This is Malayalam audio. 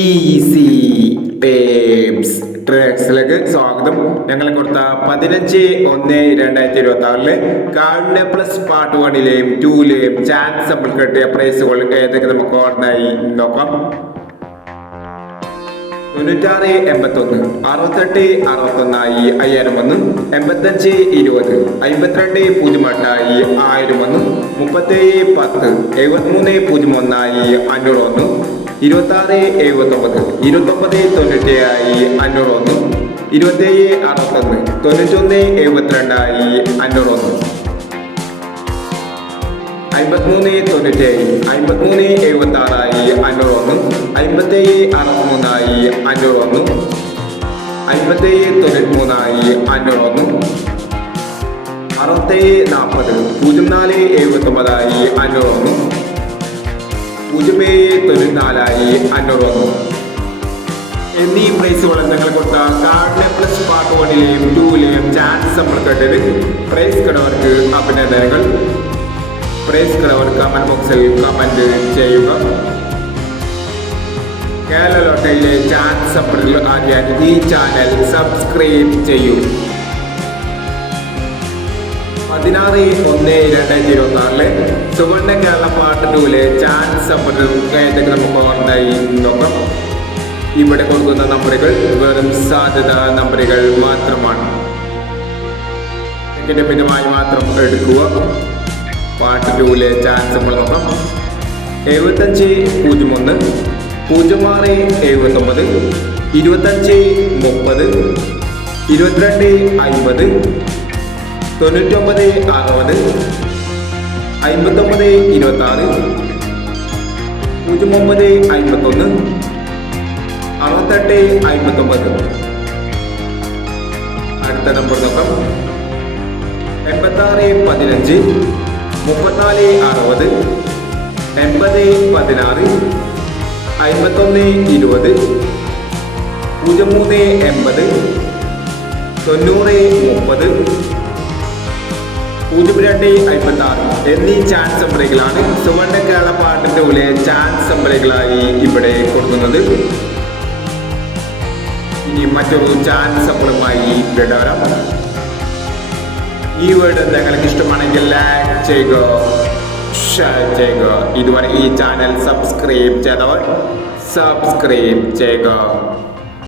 ഈസി ടേപ്സ് ട്രാക്സിലേക്ക് സ്വാഗതം. ഞങ്ങൾ കൊടുത്ത പതിനഞ്ച് ഒന്ന് രണ്ടായിരത്തി ഇരുപത്തി ആറിൽ കാർഡിന്റെ പ്ലസ് പാർട്ട് വണ്ണിലെയും ടൂലെയും ചാൻസ് കിട്ടിയ പ്രൈസുകൾ ഏതൊക്കെ നമുക്ക് ഓർഡറായി നോക്കാം. തൊണ്ണൂറ്റാറ് എൺപത്തൊന്ന് അറുപത്തെട്ട് അറുപത്തൊന്നായി അയ്യായിരം ഒന്ന് എൺപത്തഞ്ച് ഇരുപത് അമ്പത്തിരണ്ട് പൂജ്യം എട്ടായി ആയിരം ഒന്ന് മുപ്പത്തേഴ് പത്ത് എഴുപത്തിമൂന്ന് പൂജ്യം ഒന്നായി അഞ്ഞൂറ് ഒന്ന് ഇരുപത്താറ് എഴുപത്തൊമ്പത്. ഇരുപത്തൊമ്പത് തൊണ്ണൂറ്റേഴായി അഞ്ഞൂറ് ഒന്ന് ഇരുപത്തേഴ് അറുപത്തൊന്ന്. തൊണ്ണൂറ്റൊന്ന് എഴുപത്തിരണ്ടായി അഞ്ഞൂറ് ഒന്ന് അമ്പത്തിമൂന്ന് തൊണ്ണൂറ്റേഴ് അമ്പത്തിമൂന്ന് എഴുപത്തി ആറായി അഞ്ഞൂറ് ഒന്ന് അമ്പത്തേഴ് അറുപത്തിമൂന്നായി അഞ്ഞൂറ് ഒന്ന് അമ്പത്തേഴ് തൊണ്ണൂറ്റി മൂന്നായി അഞ്ഞൂറ് ഒന്ന് അറുപത്തേഴ് നാൽപ്പത് പൂജ്യം നാല് എഴുപത്തൊമ്പതായി അഞ്ഞൂറ് ഒന്ന് തൊണ്ണൂറ്റിനാലായി അഞ്ഞൂറ് ഒന്ന് എന്നീ പ്രൈസുകൾ നിങ്ങൾ കൊടുത്ത കാർഡിലെ പ്ലസ് പാർട്ട് വണ്ണിലെയും ടൂവിലെയും ചാൻസ് നമ്മൾ കേട്ടത്. പ്രൈസ് കടവർക്ക് അഭിനന്ദനങ്ങൾ. പ്രൈസ് കടവർ കമന്റ് ബോക്സിൽ കമന്റ് ചെയ്യുക. കേരള ലോട്ടയിലെ ചാൻസ് സപ്പോർട്ടുകൾ അറിയാൻ ഈ ചാനൽ സബ്സ്ക്രൈബ് ചെയ്യൂ. പതിനാറ് ഒന്ന് രണ്ടായിരത്തി ഇരുപത്തി ആറിലെ സുവർണ കേരള പാർട്ട് ടൂലെ ചാൻസ് സപ്പറുകൾ ഏതൊക്കെ നമുക്ക് ഓർമ്മയായി നോക്കാം. ഇവിടെ കൊടുക്കുന്ന നമ്പറുകൾ വെറും സാധ്യത നമ്പറുകൾ മാത്രമാണ്. ടിക്കറ്റ് മിതമായി മാത്രം എടുക്കുക. പാർട്ട് ടൂവിലെ ചാൻസ് നമ്മൾ നോക്കാം. എഴുപത്തഞ്ച് പൂജ്യം ഒന്ന് പൂജ്യം ആറ് എഴുപത്തൊമ്പത് ഇരുപത്തഞ്ച് മുപ്പത് ഇരുപത്തിരണ്ട് അൻപത് തൊണ്ണൂറ്റൊമ്പത് അറുപത്. അൻപത്തൊമ്പത് ഇരുപത്തി ആറ് പൂജ്യം ഒമ്പത് അൻപത്തൊന്ന് അറുപത്തെട്ട് അൻപത്തൊമ്പത് അടുത്ത നമ്പർ നോക്കാം. എൺപത്താറ് പതിനഞ്ച് മുപ്പത്തിനാല് അറുപത് എൺപത് പതിനാറ് അൻപത്തൊന്ന് ഇരുപത് പൂജ്യം മൂന്ന് എൺപത് തൊണ്ണൂറ് മുപ്പത് പൂജ്യം രണ്ട് അൻപത്തി ആറ് എന്നീ ചാൻസ് നമ്പറുകളാണ് സുവർണ കേരള പാട്ടിന്റെ പോലെ ചാൻസ് നമ്പറുകളായി ഇവിടെ കൊടുക്കുന്നത്. ഇനി മറ്റൊരു ചാൻസ് നമ്പറുമായി വരാം. ഈ വീഡിയോ നിങ്ങൾക്ക് ഇഷ്ടമാണെങ്കിൽ ലൈക്ക് ചെയ്യുക ഷെയർ ചെയ്യുക. ഇതുവരെ ഈ ചാനൽ സബ്സ്ക്രൈബ് ചെയ്തവർ സബ്സ്ക്രൈബ് ചെയ്യുക.